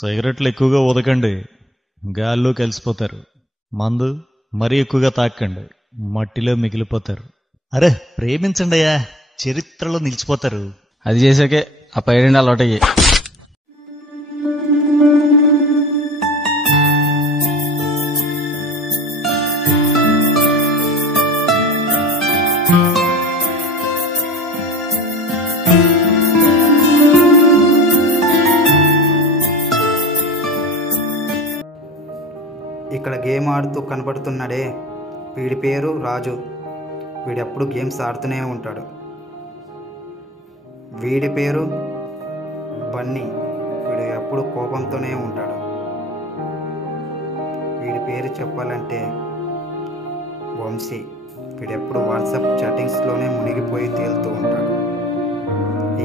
సిగరెట్లు ఎక్కువగా ఊదకండి, గాల్లో కలిసిపోతారు. మందు మరీ ఎక్కువగా తాకండి, మట్టిలో మిగిలిపోతారు. అరే ప్రేమించండి అయ్యా, చరిత్రలో నిలిచిపోతారు. అది చేసాకే ఆ పైన అలవాటయ్యి. ఇక్కడ గేమ్ ఆడుతూ కనపడుతున్నాడే, వీడి పేరు రాజు. వీడెప్పుడు గేమ్స్ ఆడుతూనే ఉంటాడు. వీడి పేరు బన్నీ. వీడు ఎప్పుడు కోపంతోనే ఉంటాడు. వీడి పేరు చెప్పాలంటే వంశీ. వీడెప్పుడు వాట్సాప్ చాటింగ్స్లోనే మునిగిపోయి తేలుతూ ఉంటాడు.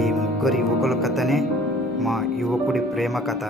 ఈ ముగ్గురు యువకుల కథనే మా యువకుడి ప్రేమ కథ.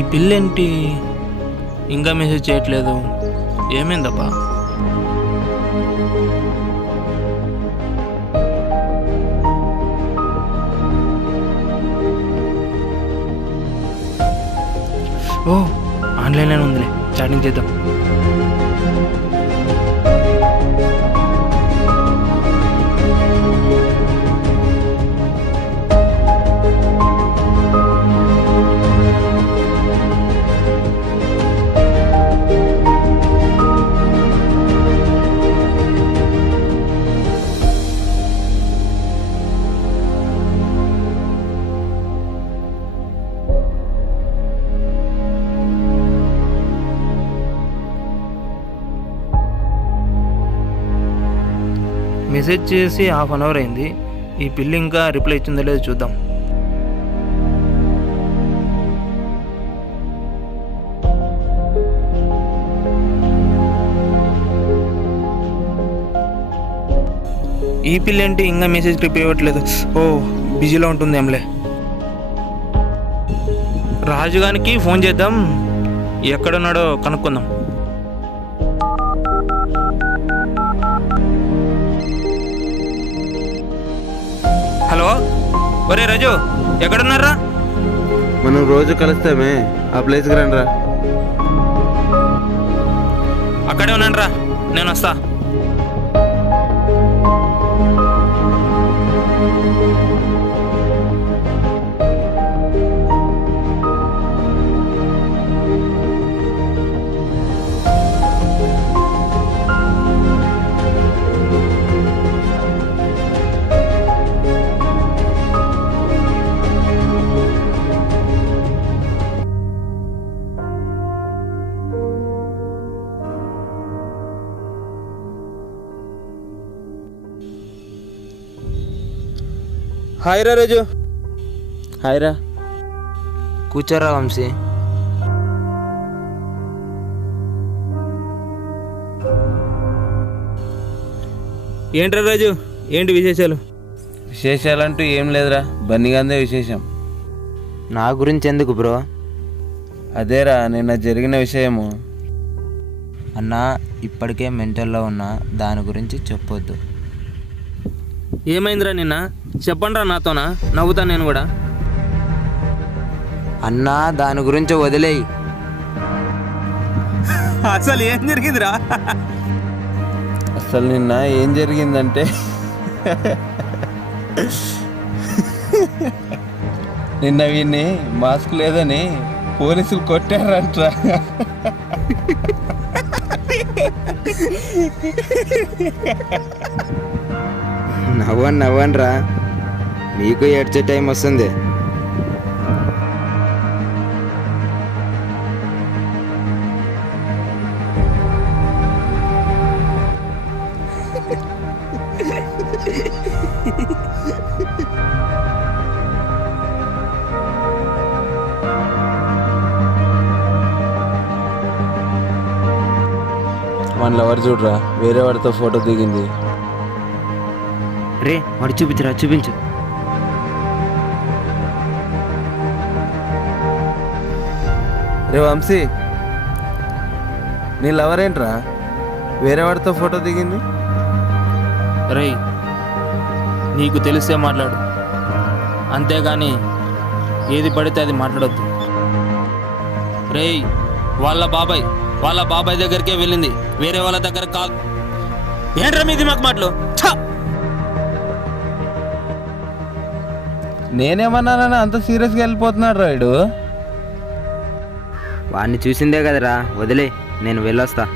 ఈ పిల్లేంటి ఇంకా మెసేజ్ చేయట్లేదు? ఏమైందబ్బా? ఓ ఆన్లైన్లోనే ఉందిలే, చాటింగ్ చేద్దాం. మెసేజ్ చేసి 1/2 అవర్ అయింది. ఈ పిల్లి ఇంకా రిప్లై ఇచ్చిందో లేదో చూద్దాం. ఈ పిల్లి ఏంటి ఇంకా మెసేజ్ రిప్లై ఇవ్వట్లేదు? ఓ బిజీలో ఉంటుంది ఏంలే. రాజుగానికి ఫోన్ చేద్దాం, ఎక్కడున్నాడో కనుక్కుందాం. హలో, ఒరే రాజు, ఎక్కడున్నారా? మనం రోజు కలుస్తామే, ఆ ప్లేస్కి రండిరా. అక్కడే ఉన్నాను రా, నేను వస్తా. హాయ్ రా రాజు. హాయ్ రా. కూర్చోరా వంశీ. ఏంట్రా రాజు, ఏంటి విశేషాలు? విశేషాలంటూ ఏం లేదురా, బన్నీగాందే విశేషం. నా గురించి ఎందుకు బ్రో? అదేరా నిన్న జరిగిన విషయము. అన్నా ఇప్పటికే మెంటల్లో ఉన్నా, దాని గురించి చెప్పొద్దు. ఏమైందిరా నిన్న? చెప్పండిరా నాతోనా, నవ్వుతా నేను కూడా. అన్నా దాని గురించి వదిలేయి. అసలు ఏం జరిగిందిరా? అసలు నిన్న ఏం జరిగిందంటే నిన్న వీడిని మాస్క్ లేదని పోలీసులు కొట్టారంట్రా. నవ్వండి రా, మీకు ఏడ్చే టైం వస్తుంది. మన లవర్ చూడరా, వేరే వాడితో ఫోటో దిగింది. రే వాడు చూపించరా, చూపించు. రే వంశీ, నీ లవర్ ఏంట్రా వేరే వాడితో ఫోటో దిగింది? రేయ్, నీకు తెలిసే మాట్లాడు, అంతేగాని ఏది పడితే అది మాట్లాడొద్దు. రేయ్, వాళ్ళ బాబాయ్ దగ్గరికే వెళ్ళింది, వేరే వాళ్ళ దగ్గర కాదు. ఏంట్రా మీది మాకు మాటలు? నేనేమన్నానని అంత సీరియస్గా వెళ్ళిపోతున్నాడు రాయుడు. వాడిని చూసిందే కదరా, వదిలే, నేను వెళ్ళొస్తా.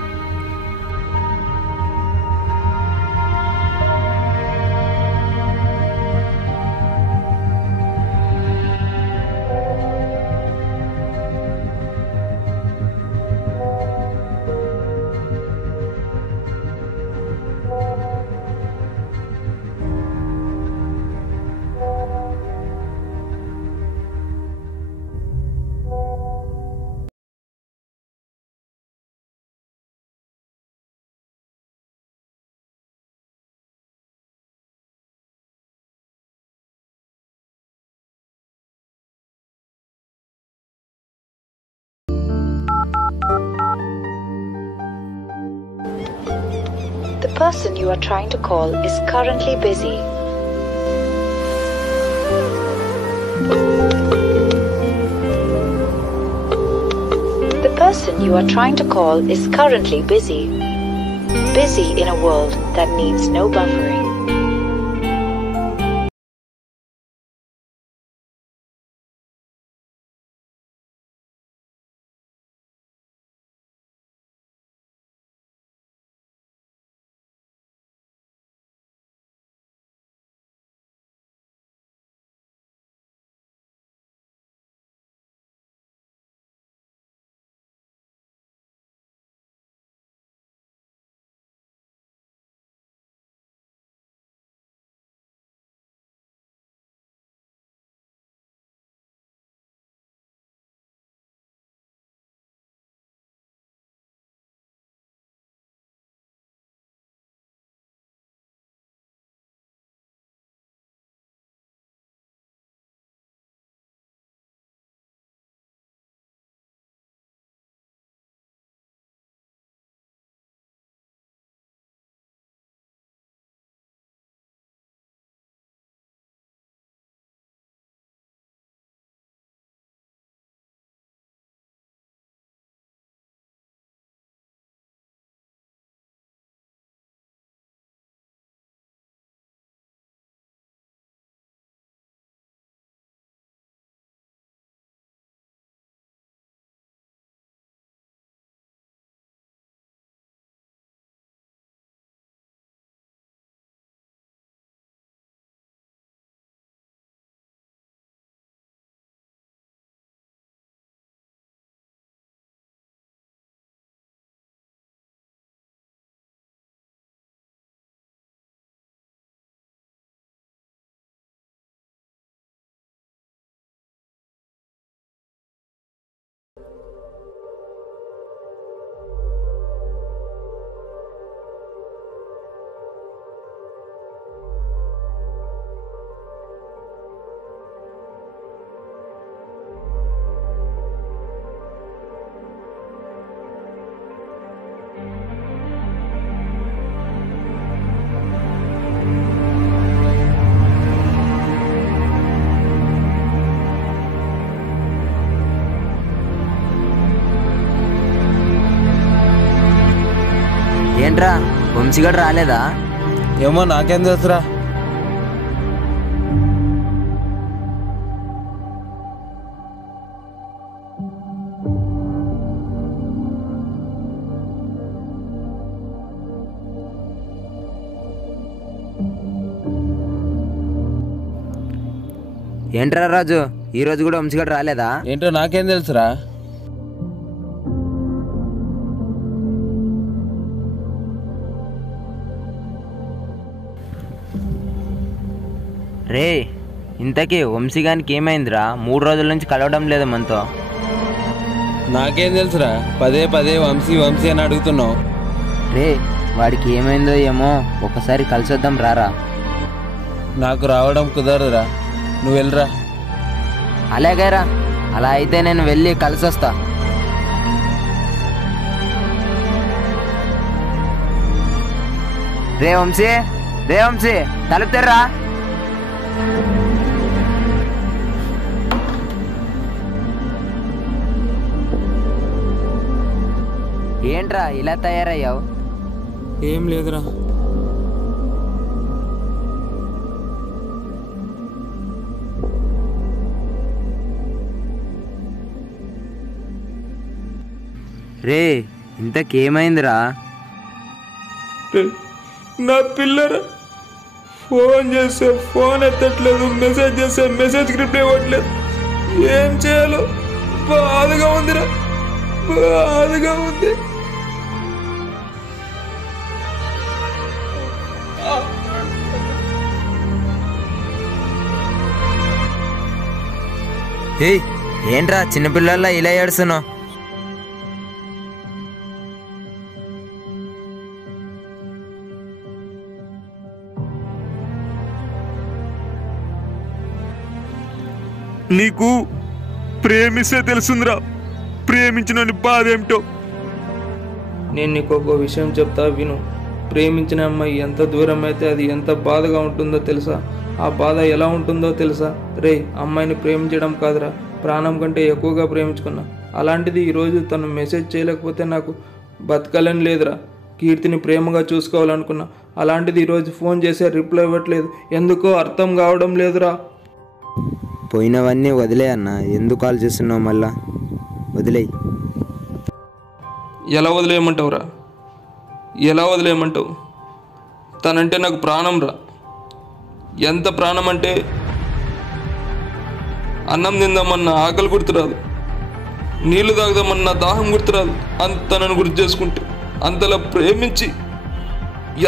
The person you are trying to call is currently busy. The person you are trying to call is currently busy. Busy in a world that needs no buffering. ఏంట్రా వంశీగడు రాలేదా? ఏమో నాకేం తెలుసురా. ఏంట్రా రాజు, ఈరోజు కూడా వంశీగడు రాలేదా? ఏంటో నాకేం తెలుసురా. రే, ఇంతకీ వంశీగానికి ఏమైందిరా? 3 రోజుల నుంచి కలవడం లేదు మనతో. నాకేం తెలుసురా, పదే పదే వంశీ వంశీ అని అడుగుతున్నావు. రే, వాడికి ఏమైందో ఏమో, ఒకసారి కలిసొద్దాం రారా. నాకు రావడం కుదరదురా, నువ్వు వెళ్ళరా. అలాగేరా, అలా అయితే నేను వెళ్ళి కలిసొస్తా. రే వంశీ, రే వంశీ, తలుపు తెర్రా. ఏంట్రా ఇలా తయారయ్యావు? ఏం లేదురా. రే, ఇంతకేమైందిరా? నా పిల్లరా, ఫోన్ చేస్తే ఫోన్ ఎత్తట్లేదు, మెసేజ్ చేస్తే మెసేజ్ రిప్లై ఇవ్వట్లేదు. ఏం చేయాలో బాధగా ఉందిరా, బాధగా ఉంది. ఏయ్, ఏంట్రా చిన్నపిల్లల్లా ఇలా ఏడుస్తున్నావు? నీకు ప్రేమిస్తే తెలుసుందిరా, ప్రేమించిన బాధ ఏమిటో. నేను నీకు ఒక విషయం చెప్తా విను. ప్రేమించిన అమ్మాయి ఎంత దూరం అయితే అది ఎంత బాధగా ఉంటుందో తెలుసా? ఆ బాధ ఎలా ఉంటుందో తెలుసా? రే, అమ్మాయిని ప్రేమించడం కాదురా, ప్రాణం కంటే ఎక్కువగా ప్రేమించుకున్నా. అలాంటిది ఈరోజు తను మెసేజ్ చేయలేకపోతే నాకు బతకాలని లేదురా. కీర్తిని ప్రేమగా చూసుకోవాలనుకున్నా, అలాంటిది ఈరోజు ఫోన్ చేసే రిప్లై ఇవ్వట్లేదు. ఎందుకో అర్థం కావడం లేదురా. పోయినవన్నీ వదిలే అన్న, ఎందుకు కాల్ చేస్తున్నావు మళ్ళా? వదిలేయి. ఎలా వదిలేయమంటావురా? ఎలా వదిలేయమంటావు? తనంటే నాకు ప్రాణం రా. ఎంత ప్రాణం అంటే అన్నం తిందామన్నా ఆకలి గుర్తురాదు, నీళ్లు తాగుదామన్నా దాహం గుర్తురాదు. తనను గుర్తు చేసుకుంటే అంతలా ప్రేమించి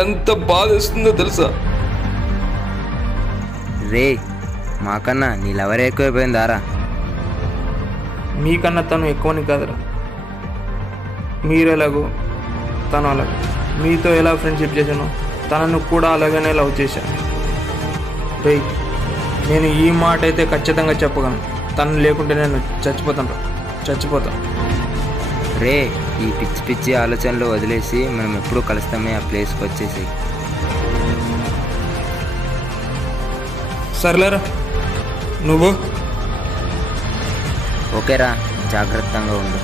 ఎంత బాధేస్తుందో తెలుసా? రే, మాకన్నా నీ లవర్ ఎక్కువైపోయిందారా? మీకన్నా తను ఎక్కువని కాదురా. మీరెలాగో తను అలాగే. మీతో ఎలా ఫ్రెండ్షిప్ చేశానో తనను కూడా అలాగనే లవ్ చేశాను. రే, నేను ఈ మాట అయితే ఖచ్చితంగా చెప్పగలను, తను లేకుంటే నేను చచ్చిపోతాను. రే, ఈ పిచ్చి పిచ్చి ఆలోచనలు వదిలేసి మనం ఎప్పుడు కలుస్తామే ఆ ప్లేస్కి వచ్చేసి. సర్లేరా, నువ్వు ఓకేరా, జాగ్రత్తగా ఉండు.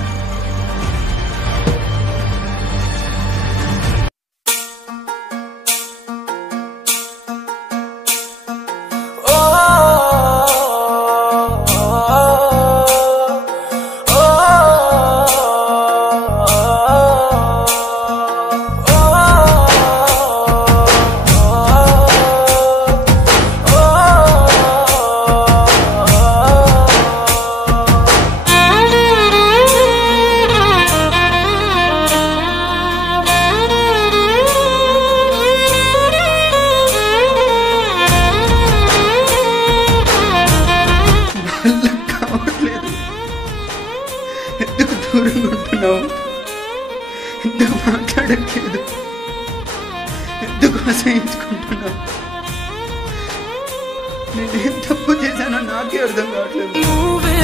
ఎందుకు దూరంగా ఉంటున్నావు? ఎందుకు మాట్లాడట్లేదు? ఎందుకు అసహించుకుంటున్నావు? నేనేం తప్పు చేశానో నాకే అర్థం కావట్లేదు. నువ్వే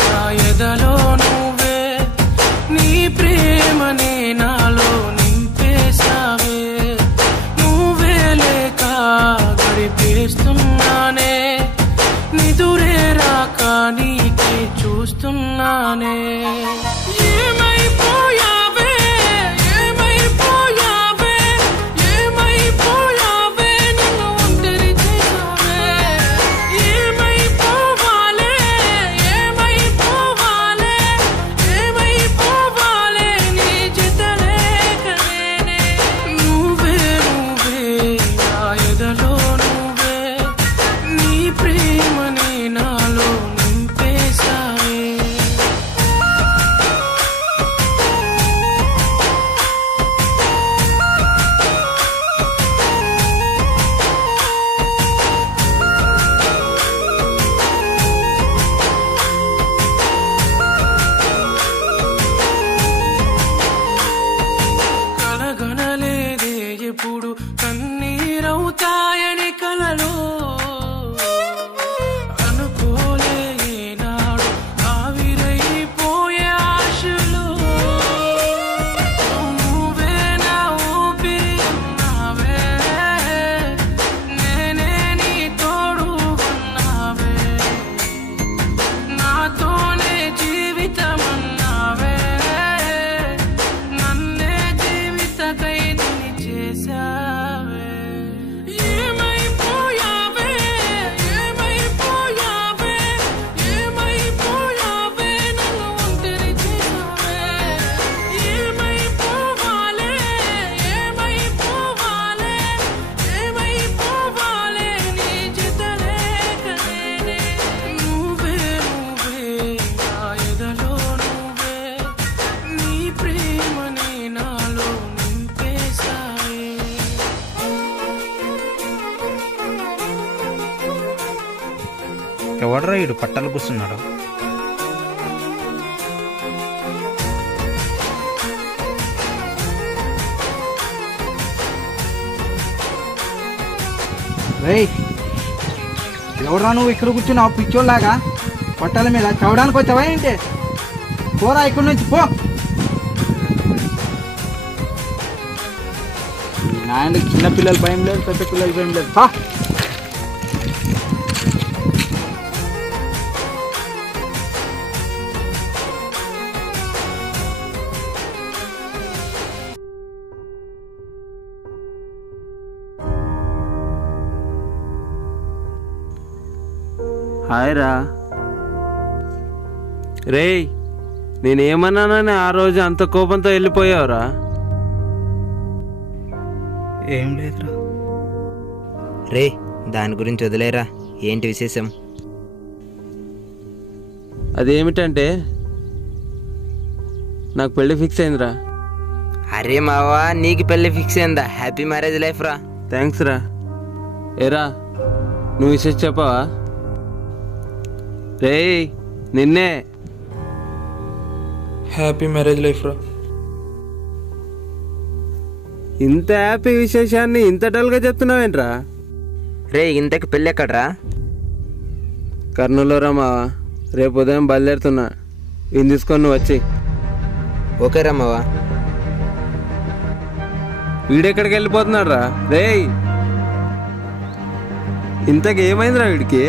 నా ఎదలో నువ్వే, నీ ప్రేమనే నాలో నింపేసావే. నువ్వే లేక గడిపేస్తున్నానే, నిదురే రాక నీకే చూస్తున్నానే. ఏమైపోయావే, ఏమైపోయావే. ఎవడరా ఈడు పట్టాలు కూర్చున్నాడు? ఎవడరా నువ్వు ఇక్కడ కూర్చున్నావు పిచ్చోళ్ళలాగా? పట్టాల మీద చవడానికి వచ్చావా ఏంటి? పోరా ఇక్కడి నుంచి పో. నాయనకి చిన్న పిల్లలు భయం లేదు, పెద్ద పిల్లలు భయం లేదు. హాయ్ రా. రేయ్, నేనేమన్నానని ఆ రోజు అంత కోపంతో వెళ్ళిపోయావురా? ఏం లేదురా. రే, దాని గురించి వదిలేరా. ఏంటి విశేషం? అదేమిటంటే నాకు పెళ్ళి ఫిక్స్ అయిందిరా. అరే మావా, నీకు పెళ్ళి ఫిక్స్ అయిందా? హ్యాపీ మ్యారేజ్ లైఫ్ రా. థ్యాంక్స్ రా. ఏరా, నువ్వు విషయం చెప్పవా? రేయ్, నిన్నే. హ్యాపీ మ్యారేజ్ లైఫ్ రా. ఇంత హ్యాపీ విశేషాన్ని ఇంత డల్గా చెప్తున్నావేంట్రా? రే, ఇంతకి పెళ్ళి ఎక్కడ్రా? కర్నూలులో రా మావా. రేపు ఉదయం బయలుదేరుతున్నా. ఈయన తీసుకొని నువ్వు వచ్చి. ఓకే రా మావా. వీడెక్కడికి వెళ్ళిపోతున్నాడు రా? రేయ్, ఇంతకు ఏమైందిరా వీడికి?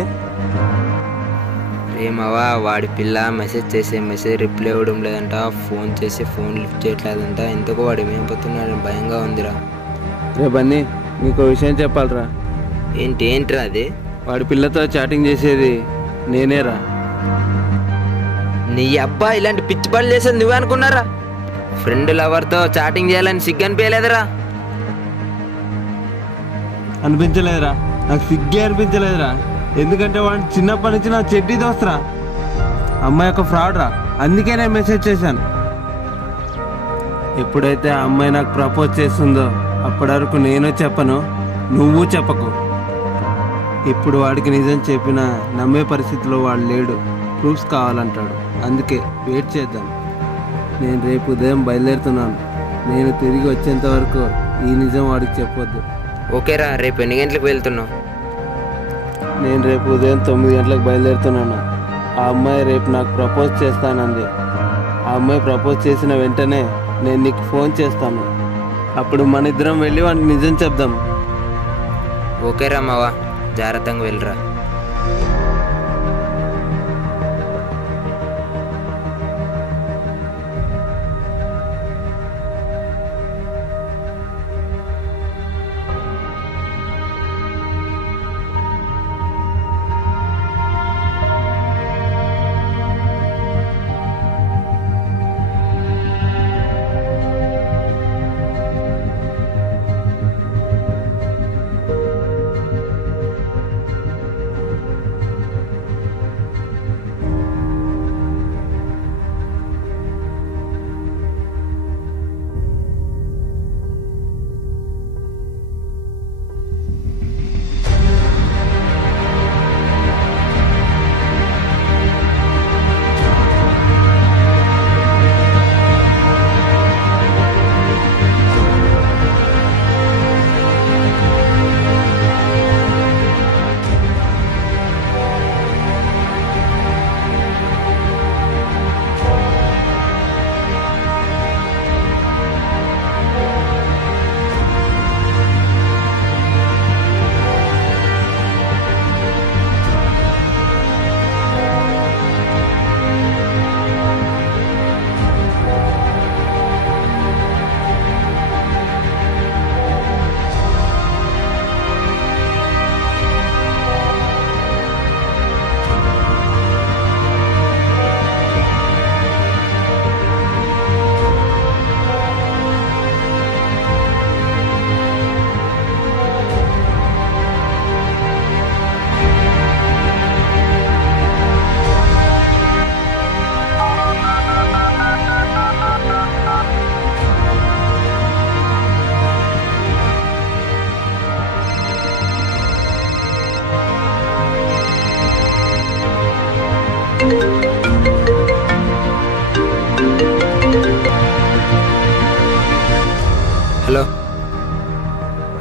రే మావా, వాడి పిల్ల మెసేజ్ చేసే మెసేజ్ రిప్లై ఇవ్వడం లేదంట, ఫోన్ చేసి ఫోన్ లిఫ్ట్ చేయట్లేదంట. ఇంతకు వాడు ఏమైపోతున్నాడు భయంగా ఉందిరా. రే బన్నీ, నీకు విషయం చెప్పాలరా. ఏంట్రా అది? వాడి పిల్లతో చాటింగ్ చేసేది నేనేరా. నీ అబ్బా, ఇలాంటి పిచ్చి పనులు చేసేది నువ్వే అనుకున్నారా? ఫ్రెండ్ లవర్తో చాటింగ్ చేయాలని సిగ్గు అనిపించలేదురా? అనిపించలేదురా, నాకు సిగ్గే అనిపించలేదురా. ఎందుకంటే వాడు చిన్నప్పటి నుంచి నా చెడ్డీ దోస్తురా. అమ్మాయి ఒక ఫ్రాడ్ రా, అందుకే నేను మెసేజ్ చేశాను. ఎప్పుడైతే ఆ అమ్మాయి నాకు ప్రపోజ్ చేస్తుందో అప్పటి వరకు నేను చెప్పను, నువ్వు చెప్పకు. ఇప్పుడు వాడికి నిజం చెప్పినా నమ్మే పరిస్థితిలో వాడు లేడు. ప్రూఫ్స్ కావాలంటాడు. అందుకే వెయిట్ చేద్దాం. నేను రేపు ఉదయం బయలుదేరుతున్నాను. నేను తిరిగి వచ్చేంత వరకు ఈ నిజం వాడికి చెప్పొద్దు. ఓకేరా. రేపు ఎన్ని గంటలకు వెళ్తున్నావు? నేను రేపు ఉదయం 9 గంటలకు బయలుదేరుతున్నాను. ఆ అమ్మాయి రేపు నాకు ప్రపోజ్ చేస్తానంది. ఆ అమ్మాయి ప్రపోజ్ చేసిన వెంటనే నేను నీకు ఫోన్ చేస్తాను. అప్పుడు మన ఇద్దరం వెళ్ళి వాడికి నిజం చెప్దాం. ఓకేరా మావా, జాగ్రత్తగా వెళ్ళరా.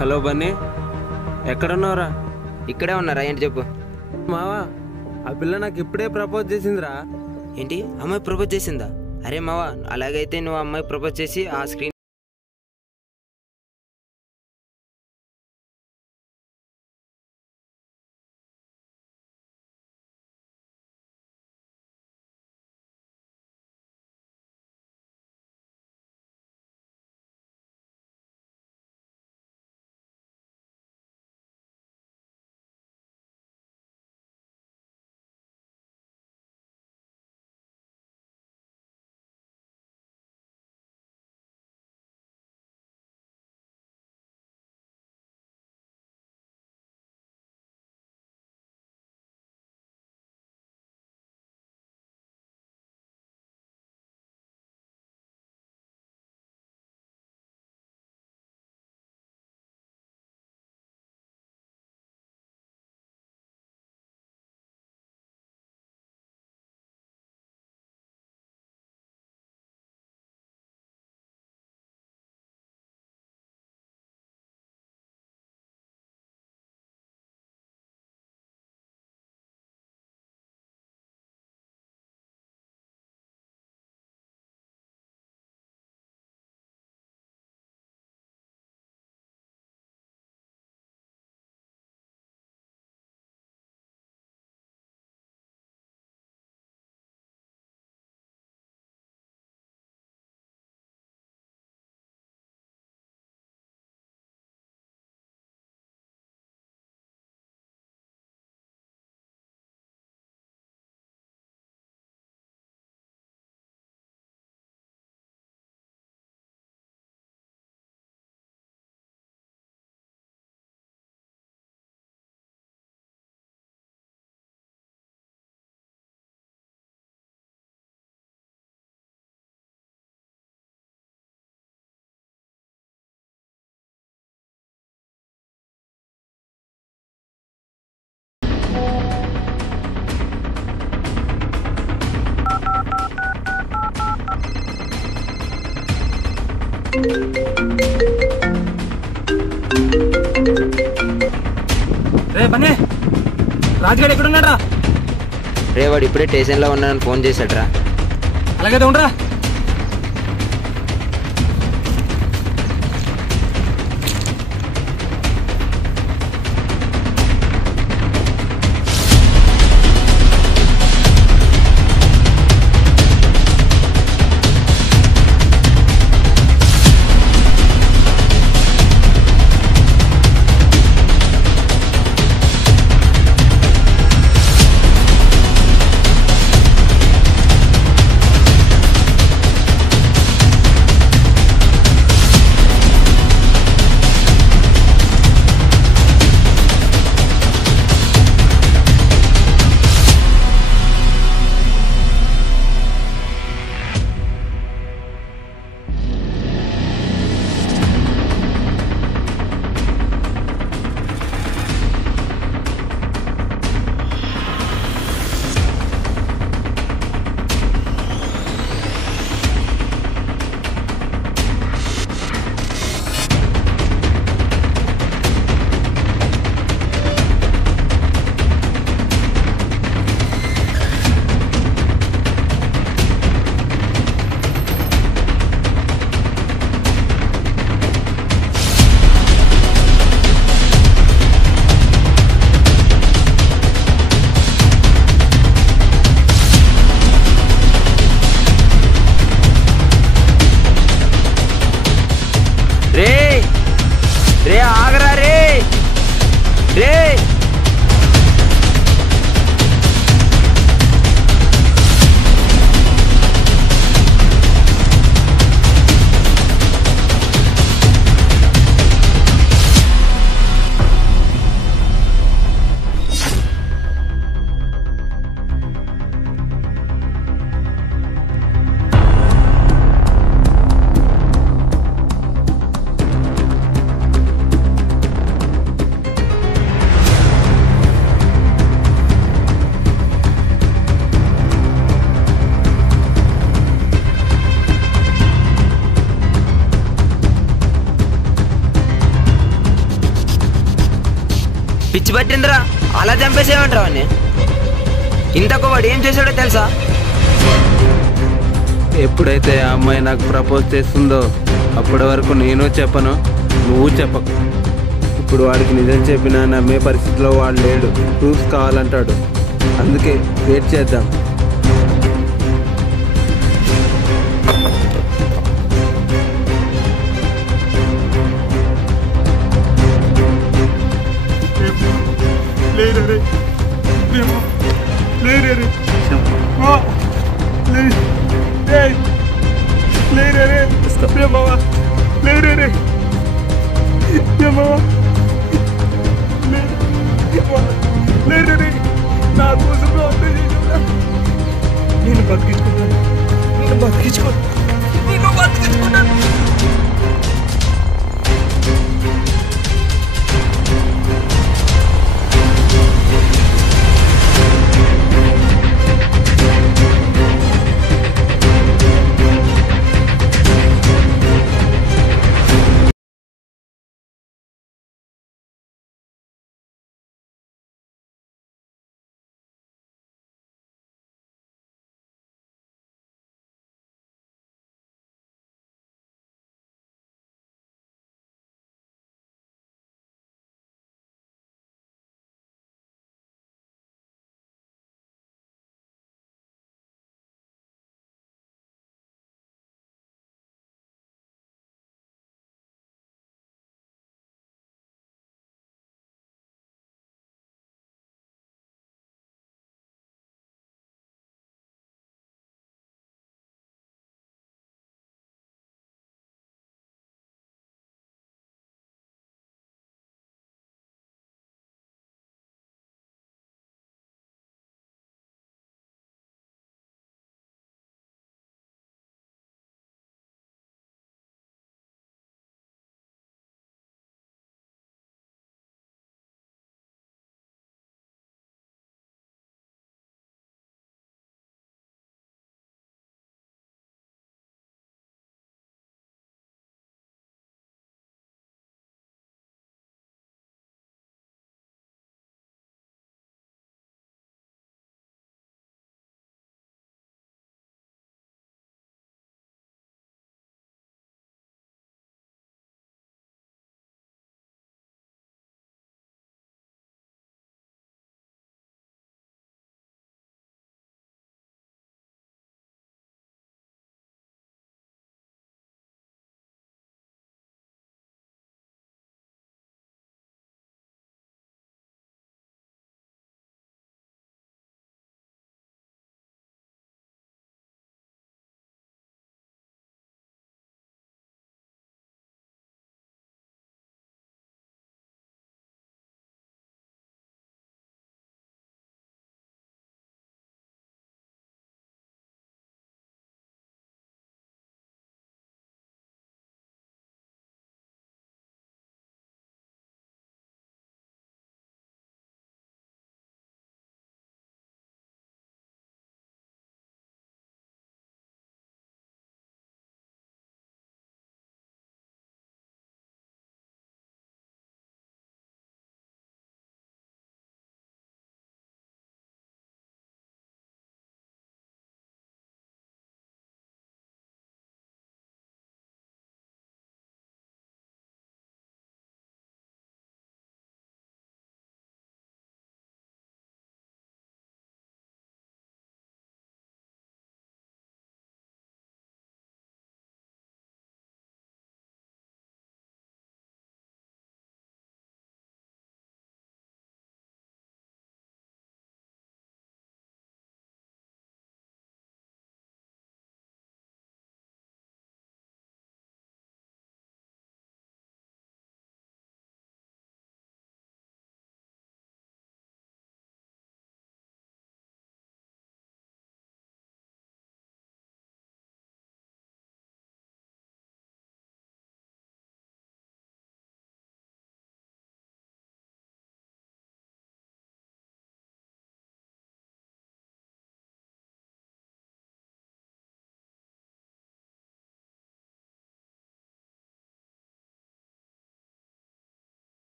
హలో బన్నీ, ఎక్కడున్నావురా? ఇక్కడే ఉన్నారా? ఏంటి చెప్పు. మావా, ఆ పిల్ల నాకు ఇప్పుడే ప్రపోజ్ చేసిందిరా. ఏంటి, అమ్మాయి ప్రపోజ్ చేసిందా? అరే మావా, అలాగైతే నువ్వు అమ్మాయి ప్రపోజ్ చేసి ఆ స్క్రీన్ రే బనే, రాజుగాడు ఎక్కడున్నాడు రా? రే వాడు ఇప్పుడే స్టేషన్లో ఉన్నానని ఫోన్ చేశాడ్రా. అలాగే ఉండరా. పిచ్చి పట్టిందిరా, అలా చంపేసేయమంటావు అని. ఇంతకు వాడు ఏం చేశాడో తెలుసా? ఎప్పుడైతే ఆ అమ్మాయి నాకు ప్రపోజ్ చేస్తుందో అప్పటి వరకు నేను చెప్పను, నువ్వు చెప్పకు. ఇప్పుడు వాడికి నిజం చెప్పినా నమ్మే పరిస్థితిలో వాడు లేడు, ప్రూఫ్స్ కావాలంటాడు. అందుకే వెయిట్ చేద్దాం. నేను బతికించుకుంటాను.